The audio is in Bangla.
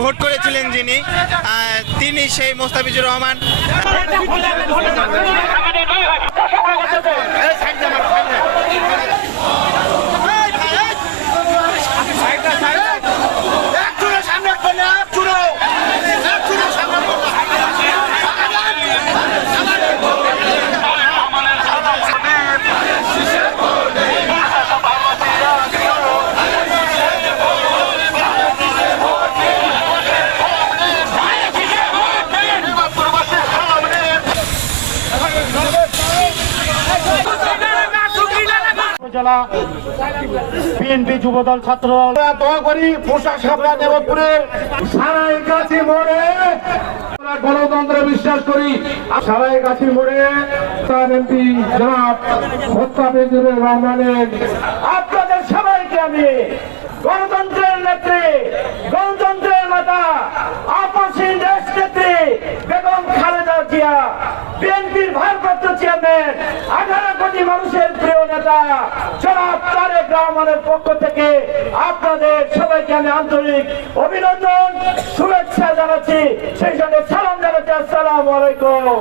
ভোট করেছিলেন যিনি তিনি সেই মোস্তাফিজুর রহমান। জেলা বিএনপি যুবদল ছাত্র করি পোশাক দেবপুরে সারাই কাছি মোড়ে গণতন্ত্রে বিশ্বাস করি। সারাই কাছি এমপি জনাব রহমানের আপনাদের সবাইকে আমি গণতন্ত্রের নেত্রী, গণতন্ত্রের মাতা আপসীন দেশ নেত্রী বেগম খালেদা জিয়া, বিএনপির ভারপ্রাপ্ত চেয়ারম্যান, আঠারো কোটি মানুষের নেতা, জনাব তারেক রহমানের পক্ষ থেকে আপনাদের সবাইকে আমি আন্তরিক অভিনন্দন, শুভেচ্ছা জানাচ্ছি। সেই সঙ্গে সালাম জানাচ্ছি। আসসালাম আলাইকুম।